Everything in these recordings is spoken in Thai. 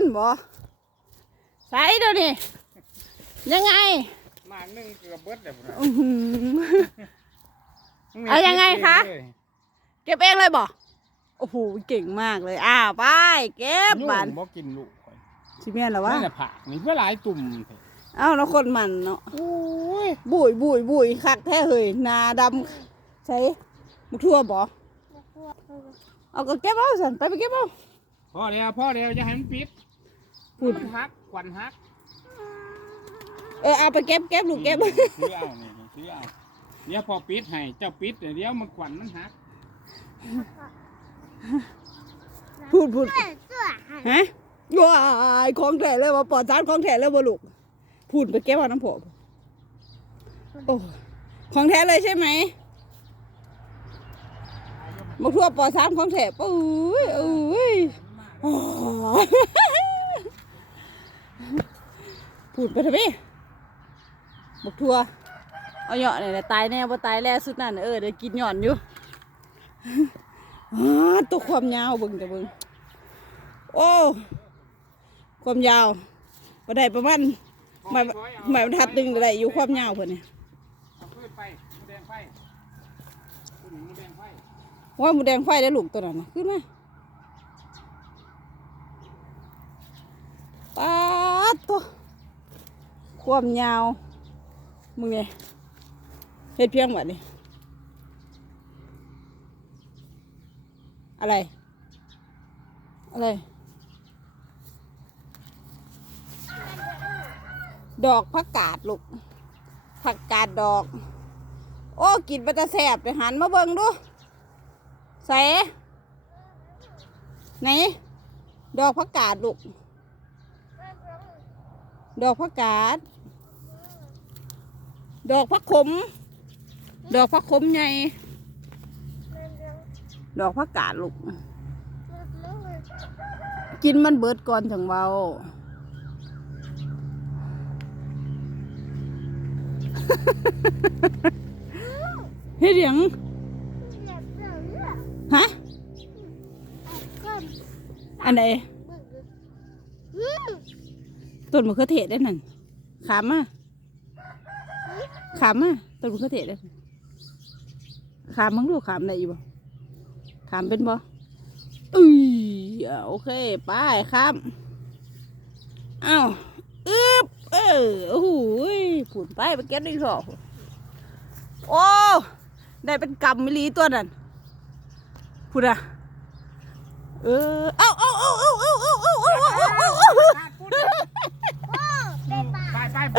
นบ่ใส่เดี๋ยวนี้ยังไงหมากหนึงเกือบเบิดแล้วพุ่นน่ะอื้อหือเอายังไงคะเลยเก็บเองเลยบ่โอ้โหเก่งมากเลยอ้าวไปเก็บยุ่งบันบ่กินลูกข่อยชิเมียนเหรอวะนั่นน่ะผักนี่เพื่อหลายตุ่มเถอะเอ้าแล้วคนมันเนาะ โอ้ยบุยบุยบุยคักแท้เฮยหนาดำใส่มุกทั่วบ่เอาก็เก็บเอาสันไปไปเก็บเอาพอแล้วพอแล้วอย่าให้มันปิด พูดมันหักควันหักเออเอาไปเก็บเก็บลูกเก็บ ซื้อเอานี่ซื้อเอาเดี๋ยวพอปิดให้เจ้าปิดเดี๋ยวมันควันมันหักพูดพูดฮะว้ายของแท้เลยว่าปอดจานของแท้เลยบ่ลูกพูดไปเก็บเอาน้ำผมโอ้ของแท้เลยใช่ไหมมุกทั่วปอดจานของแท้ปุ้ยอุ้ย อ๋อพูดไปเถอะพี่มุกทั่วเอาเหยาะนี่แหละตายแน่บ่ตายแล้วสุดนั่นเออเดี๋ยวกินหย่อนอยู่อ๋อตัวความยาวเบิ่งแต่เบิ่งโอ้ความยาวบ่ได้ประมาณหมายหมายบรรทัดหนึงได้อยู่ความยาวเพิ่นนี่เอาพืชไปหมูแดงไฟขึ้นหมูแดงไฟว่าหมูแดงไฟได้ลูกตัวนั้นนะขึ้นมาปาดตัว ความยาว มึงไงเฮ็ดเพียงบัดนี้อะไร อะไร ดอกผักกาดลูกผักกาดดอก โอ้กินไปตะแสบไปหันมาเบิ่งดูใส่ไหน ดอกผักกาดลูก ดอกผักกาด ดอกผักขม ดอกผักขมใหญ่ ดอกผักกาดลูก กินมันเบิดก่อนถึงเบาเฮ็ดหยังฮะ อันไหนต้นมะเขือเทศได้นั่นขามมา ขามมาต้นมะเขือเทศได้นั่นขามมั้งดูขามได้อยู่บ่ขามเป็นบ่อุ้ยโอเคไปข้ามอ้าวอึบเออโอ้โหผุนไปไปเก็บได้สองโอ้ได้เป็นกำมิลีตัวนั้นพูดอะเออเอ้าเอ้าเอ้าเอ้าเอ้าเอ้าเอ้าเอ้าเอาเอาเอา ไปไปไป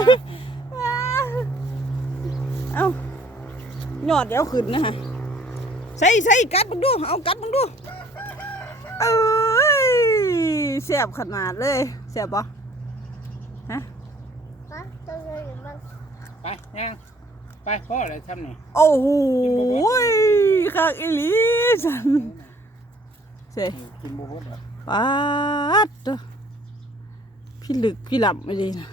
เอาห ยอดเดี๋ยวขึ้นนะฮะใส่ใส่กัดมึงดู เอากัดมึงดู เอ้ยเสียบขนาดเลยเสียบปะฮะไปยังไปพ่ออะไรทำนี่โอ้โหยคักอีหลีสันเสยกินบุบดเหรอปาดตัวพี่ลึกพี่หลับไม่ดีนะ